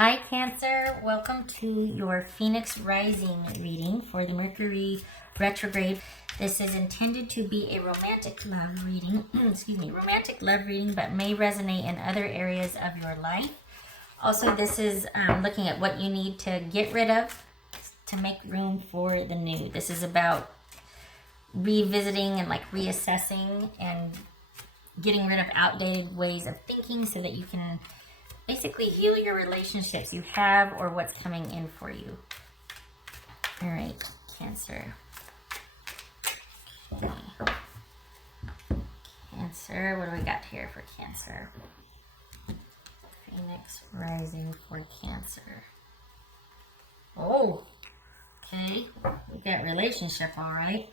Hi Cancer, welcome to your Phoenix Rising reading for the Mercury retrograde. This is intended to be a romantic love reading, but may resonate in other areas of your life. Also, this is looking at what you need to get rid of to make room for the new. This is about revisiting and reassessing and getting rid of outdated ways of thinking so that you can basically heal your relationships you have or what's coming in for you. All right, Cancer. Okay. Cancer, what do we got here for Cancer? Phoenix Rising for Cancer. Oh, okay. We got relationship, all right.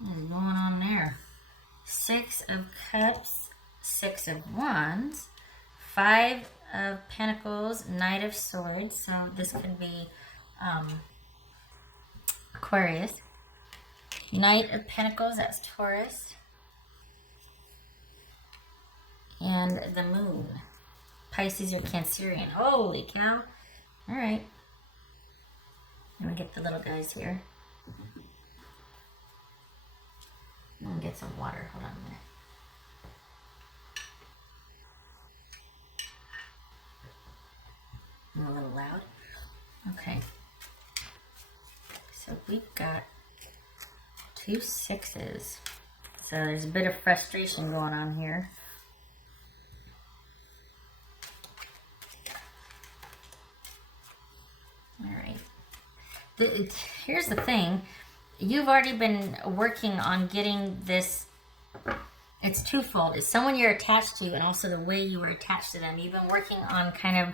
What is going on there? Six of Cups, Six of Wands, Five of Pentacles, Knight of Swords. So this could be Aquarius. Knight of Pentacles, that's Taurus. And the Moon. Pisces or Cancerian. Holy cow. All right. Let me get the little guys here. I'm going to get some water. Hold on a minute. I'm a little loud. Okay. So we've got two sixes. So there's a bit of frustration going on here. All right. Here's the thing. You've already been working on getting this. It's twofold. It's someone you're attached to and also the way you were attached to them. You've been working on kind of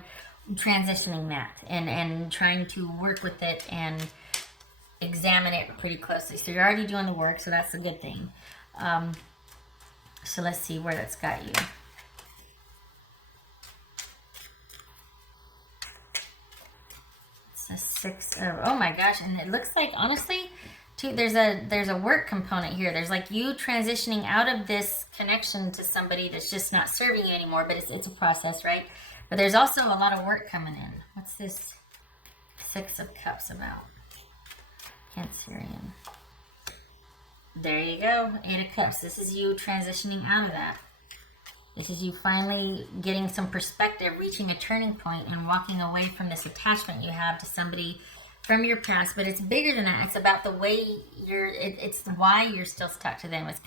transitioning that and trying to work with it and examine it pretty closely. So you're already doing the work, so that's a good thing. So let's see where that's got you. It's a Six of, oh my gosh, and it looks like, honestly, too, there's a work component here. There's like you transitioning out of this connection to somebody that's just not serving you anymore, but it's a process, right? But there's also a lot of work coming in. What's this Six of Cups about? Cancerian. There you go. Eight of Cups. This is you transitioning out of that. This is you finally getting some perspective, reaching a turning point and walking away from this attachment you have to somebody from your past. But it's bigger than that. It's about the way it's why you're still stuck to them. It's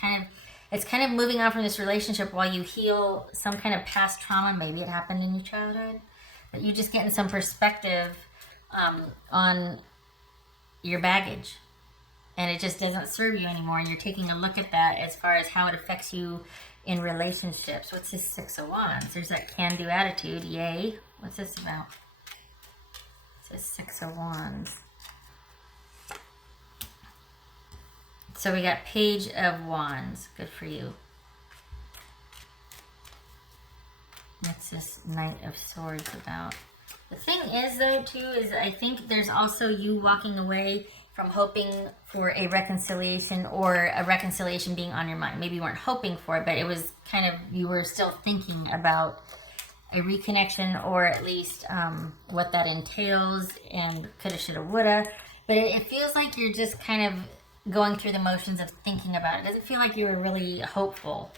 kind of moving on from this relationship while you heal some kind of past trauma. Maybe it happened in your childhood. But you just getting some perspective on your baggage. And it just doesn't serve you anymore. And you're taking a look at that as far as how it affects you in relationships. What's this Six of Wands? There's that can-do attitude. Yay. What's this about? It says Six of Wands. So we got Page of Wands. Good for you. What's this Knight of Swords about? The thing is, though, too, is I think there's also you walking away from hoping for a reconciliation or a reconciliation being on your mind. Maybe you weren't hoping for it, but it was kind of, you were still thinking about a reconnection or at least what that entails and coulda, shoulda, woulda. But it feels like you're just kind of going through the motions of thinking about it. It doesn't feel like you were really hopeful.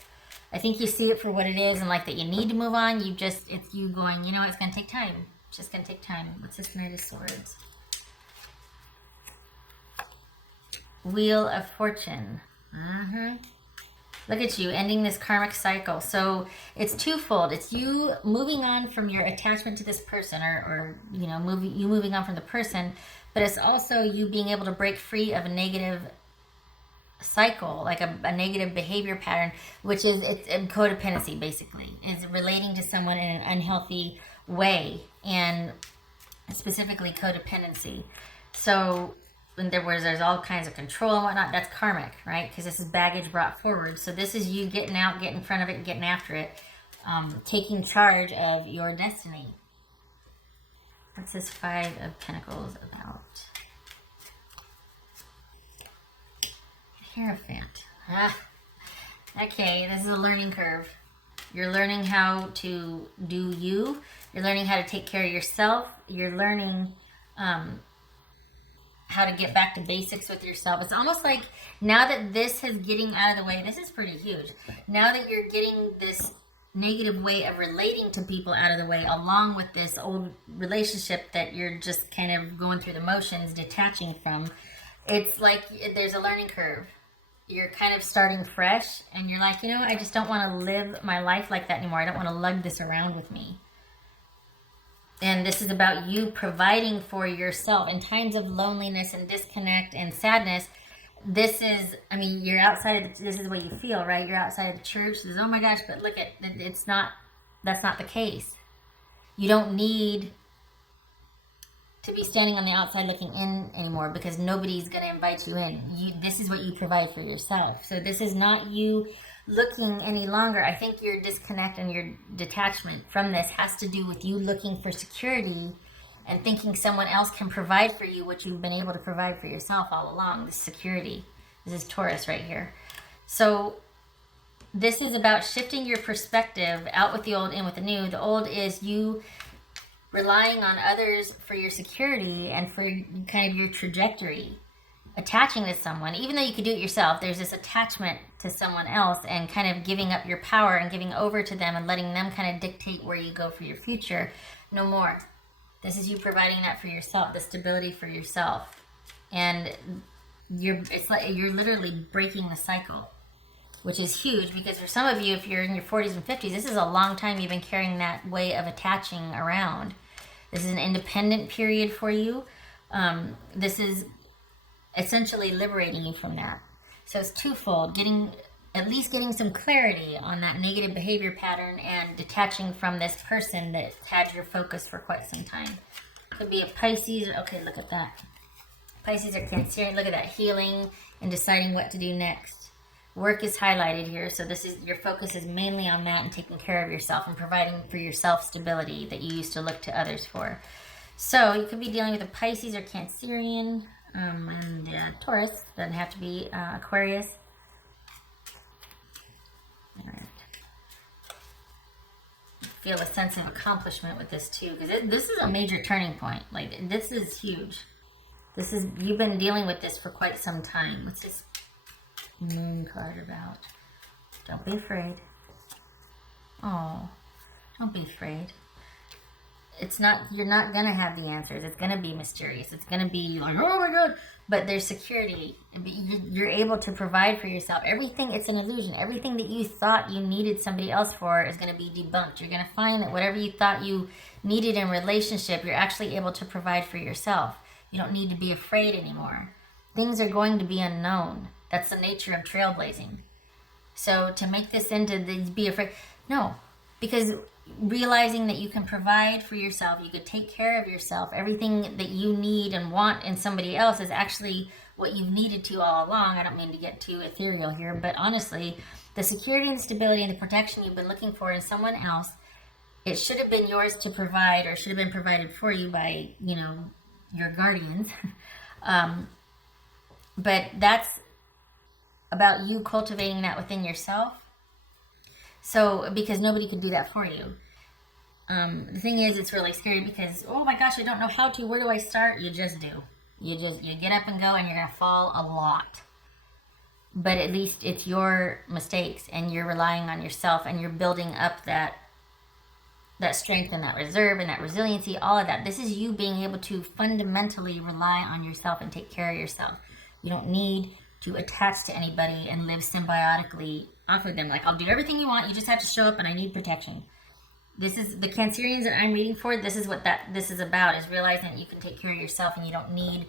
I think you see it for what it is and like that you need to move on. It's you going, you know, it's going to take time. It's just going to take time. What's this Knight of Swords? Wheel of Fortune. Look at you ending this karmic cycle. So it's twofold. It's you moving on from your attachment to this person or you know, moving on from the person, but it's also you being able to break free of a negative cycle, like a negative behavior pattern, which is it's codependency basically. Is relating to someone in an unhealthy way and specifically codependency. So when there's all kinds of control and whatnot, that's karmic, right? Because this is baggage brought forward. So this is you getting out, getting in front of it, getting after it, taking charge of your destiny. What's this Five of Pentacles about? Hierophant. Okay, this is a learning curve. You're learning how to do you. You're learning how to take care of yourself. You're learning how to get back to basics with yourself. It's almost like now that this is getting out of the way, this is pretty huge. Now that you're getting this negative way of relating to people out of the way, along with this old relationship that you're just kind of going through the motions, detaching from, it's like there's a learning curve. You're kind of starting fresh, and you're like, I just don't want to live my life like that anymore. I don't want to lug this around with me. And this is about you providing for yourself in times of loneliness and disconnect and sadness. This is, you're outside of this is what you feel, right? You're outside of the church. This is, oh my gosh, but look at, that's not the case. You don't need to be standing on the outside looking in anymore, because nobody's going to invite you in. This is what you provide for yourself. So this is not you looking any longer. I think your disconnect and your detachment from this has to do with you looking for security and thinking someone else can provide for you what you've been able to provide for yourself all along, this security. This is Taurus right here. So this is about shifting your perspective, out with the old, in with the new. The old is you relying on others for your security and for kind of your trajectory. Attaching to someone, even though you could do it yourself, there's this attachment to someone else and kind of giving up your power and giving over to them and letting them kind of dictate where you go for your future. No more. This is you providing that for yourself, the stability for yourself. And you're literally breaking the cycle, which is huge, because for some of you, if you're in your 40s and 50s, this is a long time you've been carrying that way of attaching around. This is an independent period for you. This is essentially liberating you from that. So it's twofold, at least getting some clarity on that negative behavior pattern and detaching from this person that had your focus for quite some time. Could be a Pisces. Okay, look at that. Pisces or Cancerian. Look at that, healing and deciding what to do next. Work is highlighted here, so this is your focus is mainly on that and taking care of yourself and providing for yourself stability that you used to look to others for. So you could be dealing with a Pisces or Cancerian. And Taurus, doesn't have to be Aquarius. All right. Feel a sense of accomplishment with this too, because this is a major turning point. Like, this is huge. You've been dealing with this for quite some time. What's this moon card about? Don't be afraid. Oh, don't be afraid. You're not going to have the answers. It's going to be mysterious. It's going to be like, oh my God. But there's security. You're able to provide for yourself. Everything, it's an illusion. Everything that you thought you needed somebody else for is going to be debunked. You're going to find that whatever you thought you needed in relationship, you're actually able to provide for yourself. You don't need to be afraid anymore. Things are going to be unknown. That's the nature of trailblazing. So to make this into be afraid, no. Because realizing that you can provide for yourself, you could take care of yourself, everything that you need and want in somebody else is actually what you've needed to all along. I don't mean to get too ethereal here, but honestly, the security and the stability and the protection you've been looking for in someone else, it should have been yours to provide, or should have been provided for you by, your guardians. But that's about you cultivating that within yourself. So, because nobody could do that for you. The thing is, it's really scary because, oh my gosh, I don't know how to. Where do I start? You just do. You get up and go, and you're going to fall a lot. But at least it's your mistakes, and you're relying on yourself, and you're building up that strength and that reserve and that resiliency, all of that. This is you being able to fundamentally rely on yourself and take care of yourself. You don't need to attach to anybody and live symbiotically off of them. Like, I'll do everything you want. You just have to show up, and I need protection. This is the Cancerians that I'm reading for. This is what this is about, is realizing that you can take care of yourself and you don't need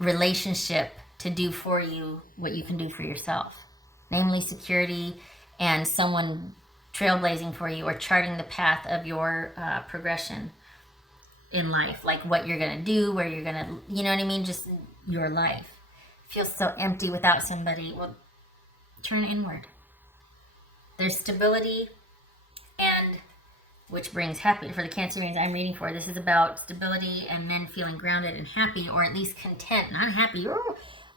relationship to do for you what you can do for yourself. Namely, security and someone trailblazing for you or charting the path of your progression in life. Like what you're going to do, where you're going to, you know what I mean? Just your life. Feels so empty without somebody. Well, turn inward. There's stability, and which brings happy for the Cancerians I'm reading for. This is about stability and men feeling grounded and happy, or at least content. Not happy,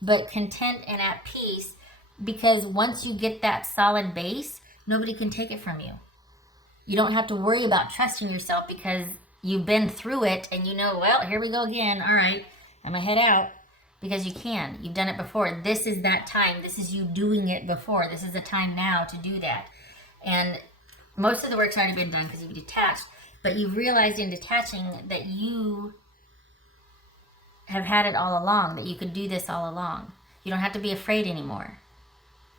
but content and at peace, because once you get that solid base, nobody can take it from you. You don't have to worry about trusting yourself because you've been through it and you know, well, here we go again. All right, I'm going to head out because you can. You've done it before. This is that time. This is you doing it before. This is the time now to do that. And most of the work's already been done because you've detached, but you've realized in detaching that you have had it all along, that you could do this all along. You don't have to be afraid anymore.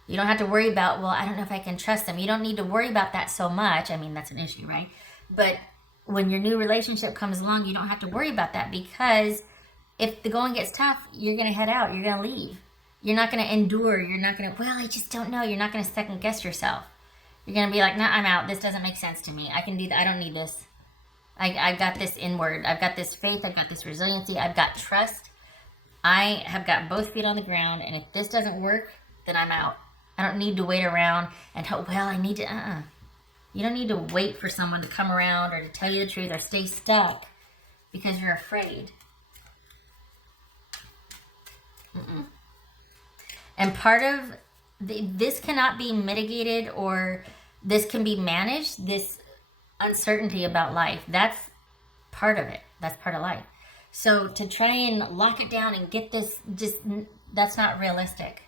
You don't have to worry about, well, I don't know if I can trust them. You don't need to worry about that so much. I mean, that's an issue, right? But when your new relationship comes along, you don't have to worry about that, because if the going gets tough, you're going to head out. You're going to leave. You're not going to endure. You're not going to, well, I just don't know. You're not going to second guess yourself. You're going to be like, no, I'm out. This doesn't make sense to me. I can do that. I don't need this. I've got this inward. I've got this faith. I've got this resiliency. I've got trust. I have got both feet on the ground. And if this doesn't work, then I'm out. I don't need to wait around and hope, well, I need to, You don't need to wait for someone to come around or to tell you the truth or stay stuck because you're afraid. And part of this cannot be mitigated, or this can be managed, this uncertainty about life. That's part of it. That's part of life. So to try and lock it down and get this, that's not realistic.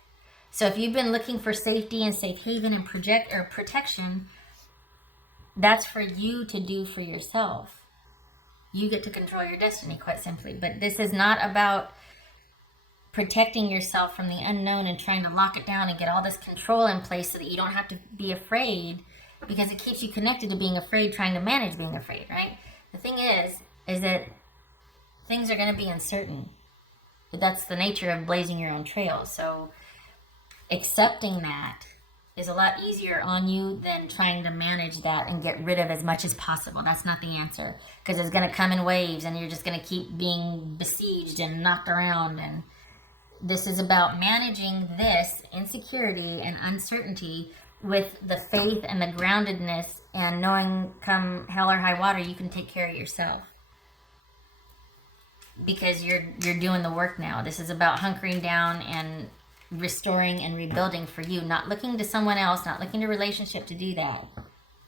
So if you've been looking for safety and safe haven and protection, that's for you to do for yourself. You get to control your destiny, quite simply. But this is not about protecting yourself from the unknown and trying to lock it down and get all this control in place so that you don't have to be afraid, because it keeps you connected to being afraid, trying to manage being afraid, right? The thing is that things are going to be uncertain. But that's the nature of blazing your own trail. So accepting that is a lot easier on you than trying to manage that and get rid of as much as possible. That's not the answer, because it's going to come in waves and you're just going to keep being besieged and knocked around. And this is about managing this insecurity and uncertainty with the faith and the groundedness and knowing come hell or high water, you can take care of yourself. Because you're doing the work now. This is about hunkering down and restoring and rebuilding for you, not looking to someone else, not looking to relationship to do that,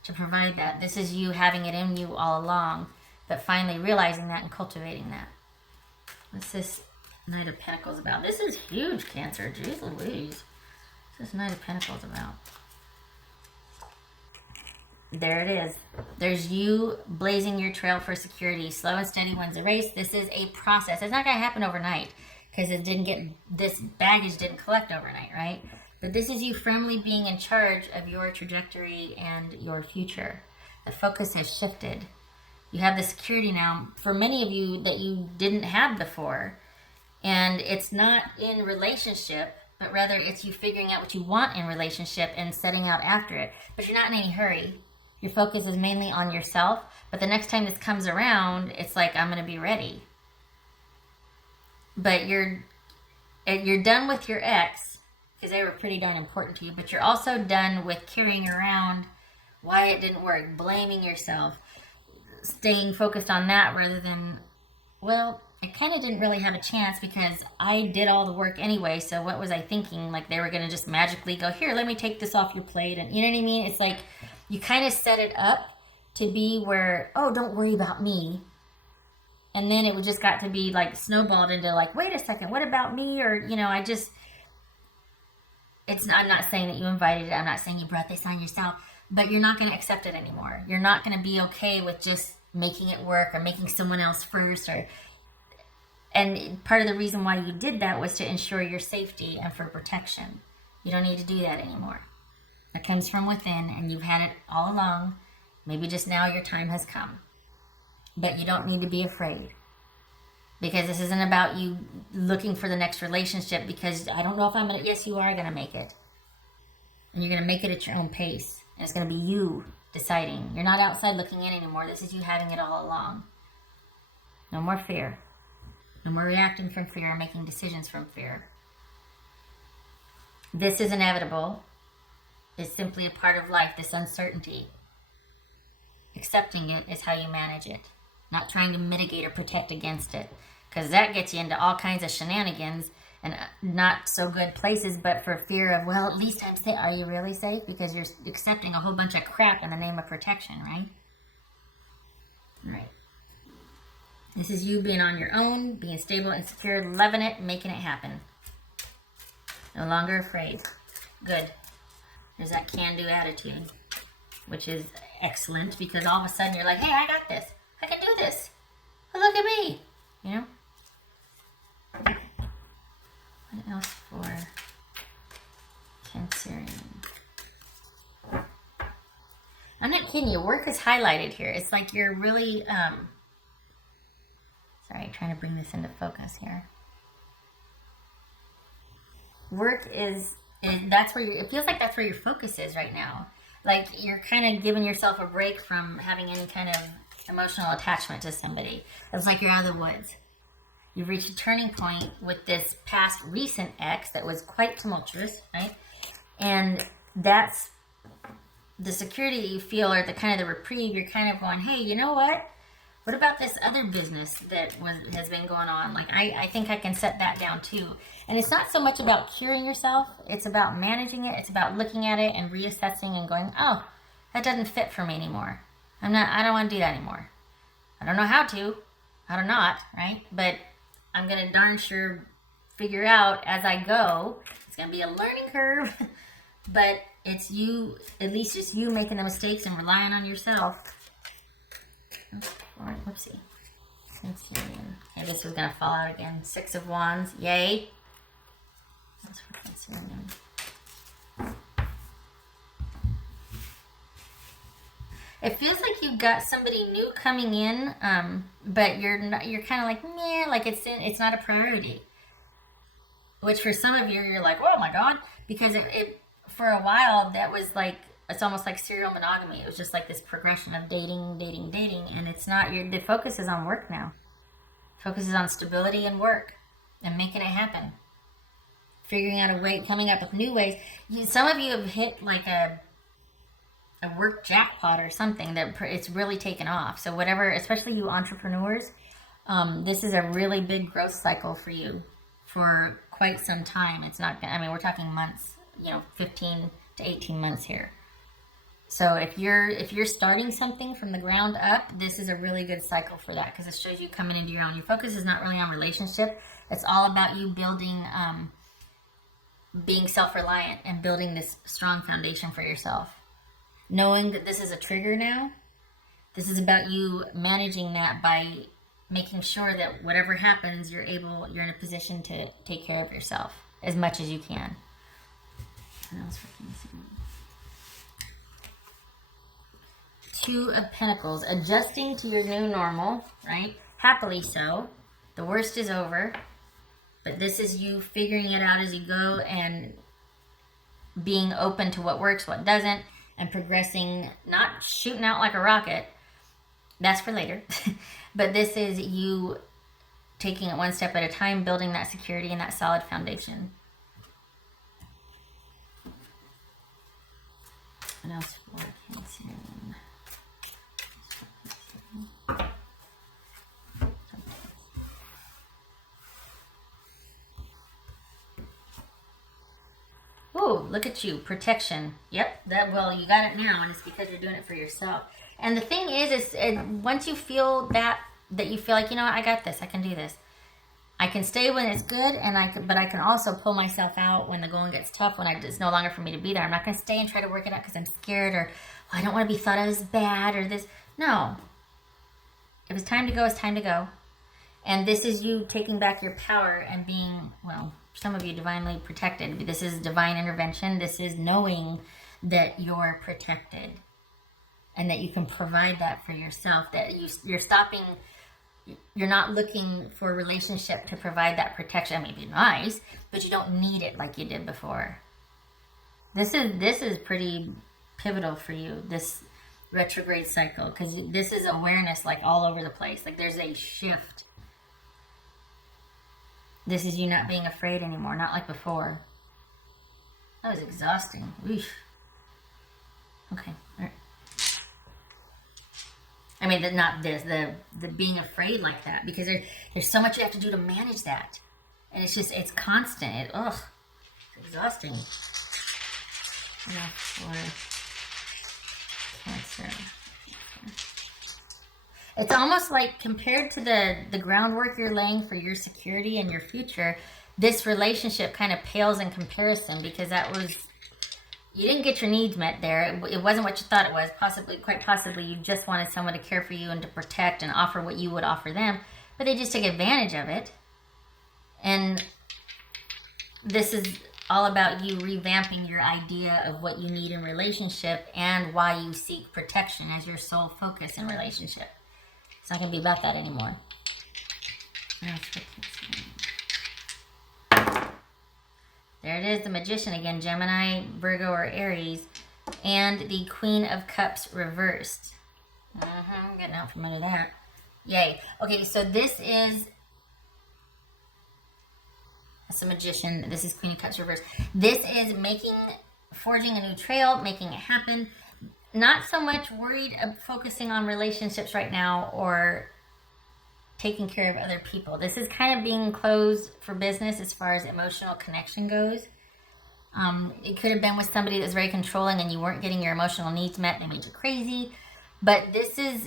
to provide that. This is you having it in you all along, but finally realizing that and cultivating that. What's this Knight of Pentacles about? This is huge, Cancer. Jeez Louise. What's this Knight of Pentacles about? There it is. There's you blazing your trail for security. Slow and steady wins the race. This is a process. It's not going to happen overnight, because this baggage didn't collect overnight, right? But this is you firmly being in charge of your trajectory and your future. The focus has shifted. You have the security now, for many of you, that you didn't have before. And it's not in relationship, but rather it's you figuring out what you want in relationship and setting out after it. But you're not in any hurry. Your focus is mainly on yourself. But the next time this comes around, it's like, I'm going to be ready. But you're done with your ex, because they were pretty darn important to you, but you're also done with carrying around why it didn't work, blaming yourself, staying focused on that rather than, well, I kind of didn't really have a chance because I did all the work anyway, so what was I thinking? Like they were going to just magically go, here, let me take this off your plate, and you know what I mean? It's like you kind of set it up to be where, oh, don't worry about me. And then it just got to be like snowballed into like, wait a second, what about me? Or, I'm not saying that you invited it. I'm not saying you brought this on yourself, but you're not going to accept it anymore. You're not going to be okay with just making it work or making someone else first. And part of the reason why you did that was to ensure your safety and for protection. You don't need to do that anymore. It comes from within, and you've had it all along. Maybe just now your time has come. But you don't need to be afraid, because this isn't about you looking for the next relationship, because I don't know if I'm going to, yes, you are going to make it. And you're going to make it at your own pace. And it's going to be you deciding. You're not outside looking in anymore. This is you having it all along. No more fear. No more reacting from fear or making decisions from fear. This is inevitable. It's simply a part of life, this uncertainty. Accepting it is how you manage it. Not trying to mitigate or protect against it, because that gets you into all kinds of shenanigans and not so good places, but for fear of, well, at least I'm safe. Are you really safe? Because you're accepting a whole bunch of crap in the name of protection, right? Right. This is you being on your own, being stable and secure, loving it, making it happen. No longer afraid. Good. There's that can-do attitude, which is excellent, because all of a sudden you're like, hey, I got this. I can do this. Look at me. You know? What else for Cancerian? I'm not kidding you. Work is highlighted here. It's like you're really, sorry, trying to bring this into focus here. Work is that's where it feels like that's where your focus is right now. Like you're kind of giving yourself a break from having any kind of emotional attachment to somebody. It's like you're out of the woods. You've reached a turning point with this past recent ex that was quite tumultuous, right? And that's the security you feel, or the kind of the reprieve. You're kind of going, hey, you know what? What about this other business that has been going on? Like, I think I can set that down too. And it's not so much about curing yourself. It's about managing it. It's about looking at it and reassessing and going, oh, that doesn't fit for me anymore. I don't want to do that anymore. I don't know how to not, right? But I'm going to darn sure figure out as I go. It's going to be a learning curve, but it's you, at least it's you making the mistakes and relying on yourself. Whoopsie. Cancerian. Okay, this is going to fall out again. 6 of Wands. Yay. That's for Cancerian. It feels like you've got somebody new coming in, but you're kind of like, meh, like it's not a priority. Which for some of you, you're like, oh my God. Because it for a while, that was like, it's almost like serial monogamy. It was just like this progression of dating, and it's not, the focus is on work now. Focus is on stability and work and making it happen. Figuring out a way, coming up with new ways. Some of you have hit like a work jackpot or something that it's really taken off. So whatever, especially you entrepreneurs, this is a really big growth cycle for you for quite some time. It's not, I mean, we're talking months, 15 to 18 months here. So if you're starting something from the ground up, this is a really good cycle for that, because it shows you coming into your own. Your focus is not really on relationship. It's all about you building, being self-reliant and building this strong foundation for yourself. Knowing that this is a trigger now, this is about you managing that by making sure that whatever happens, you're in a position to take care of yourself as much as you can. What else for Cancerian? 2 of Pentacles, adjusting to your new normal, right? Happily so. The worst is over, but this is you figuring it out as you go and being open to what works, what doesn't, and progressing, not shooting out like a rocket. That's for later. But this is you taking it one step at a time, building that security and that solid foundation. What else for Cancerian? Oh, look at you. Protection. Yep. Well, you got it now, and it's because you're doing it for yourself. And the thing is once you feel that you feel like, I got this. I can do this. I can stay when it's good, but I can also pull myself out when the going gets tough, when it's no longer for me to be there. I'm not going to stay and try to work it out because I'm scared, or I don't want to be thought I was bad, or this. No. If it's time to go, it's time to go. And this is you taking back your power and being, well, some of you divinely protected. This is divine intervention. This is knowing that you're protected and that you can provide that for yourself, that you're stopping, you're not looking for a relationship to provide that protection. I mean, it'd be nice, but you don't need it like you did before. This is pretty pivotal for you, this retrograde cycle, because this is awareness like all over the place. Like there's a shift. This is you not being afraid anymore, not like before. That was exhausting. Oof. Okay. All right. I mean, not this, the being afraid like that, because there's so much you have to do to manage that. And it's constant. It's exhausting. For Cancer. It's almost like compared to the groundwork you're laying for your security and your future, this relationship kind of pales in comparison, because you didn't get your needs met there. It wasn't what you thought it was. Quite possibly, you just wanted someone to care for you and to protect and offer what you would offer them, but they just take advantage of it. And this is all about you revamping your idea of what you need in relationship and why you seek protection as your sole focus in relationship. It's not going to be about that anymore. There it is, the Magician again, Gemini, Virgo, or Aries, and the Queen of Cups reversed. Getting out from under that. Yay. Okay, so this is a Magician. This is Queen of Cups reversed. This is forging a new trail, making it happen. Not so much worried of focusing on relationships right now or taking care of other people. This is kind of being closed for business as far as emotional connection goes. It could have been with somebody that's very controlling and you weren't getting your emotional needs met. They made you crazy. But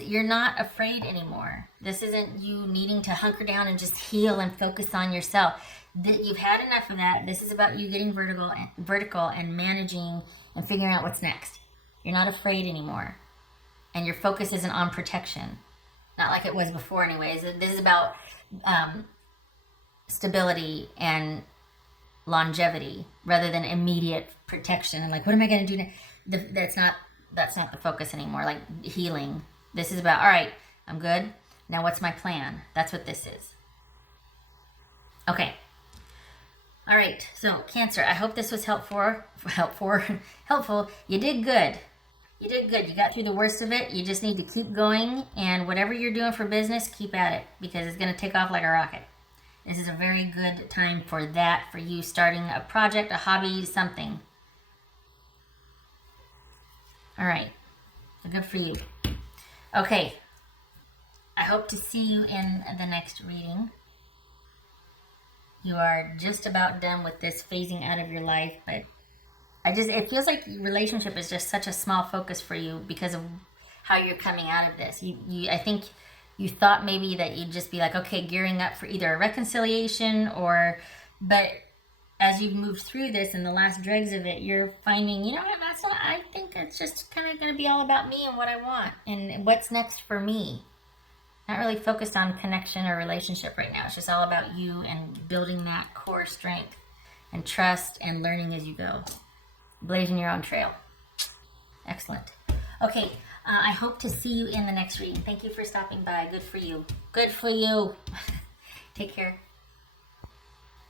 you're not afraid anymore. This isn't you needing to hunker down and just heal and focus on yourself. You've had enough of that. This is about you getting vertical and managing and figuring out what's next. You're not afraid anymore. And your focus isn't on protection. Not like it was before anyways. This is about stability and longevity rather than immediate protection. And like, what am I going to do now? That's not the focus anymore. Like healing. This is about, all right, I'm good. Now what's my plan? That's what this is. Okay. All right. So Cancer, I hope this was helpful. You did good. You did good. You got through the worst of it. You just need to keep going. And whatever you're doing for business, keep at it, because it's going to take off like a rocket. This is a very good time for that, for you starting a project, a hobby, something. All right. So good for you. Okay. I hope to see you in the next reading. You are just about done with this phasing out of your life, but it feels like relationship is just such a small focus for you because of how you're coming out of this. I think you thought maybe that you'd just be like, okay, gearing up for either a reconciliation but as you've moved through this and the last dregs of it, you're finding, I think it's just kind of going to be all about me and what I want and what's next for me. Not really focused on connection or relationship right now. It's just all about you and building that core strength and trust and learning as you go. Blazing your own trail. Excellent. Okay, I hope to see you in the next reading. Thank you for stopping by. Good for you. Good for you. Take care.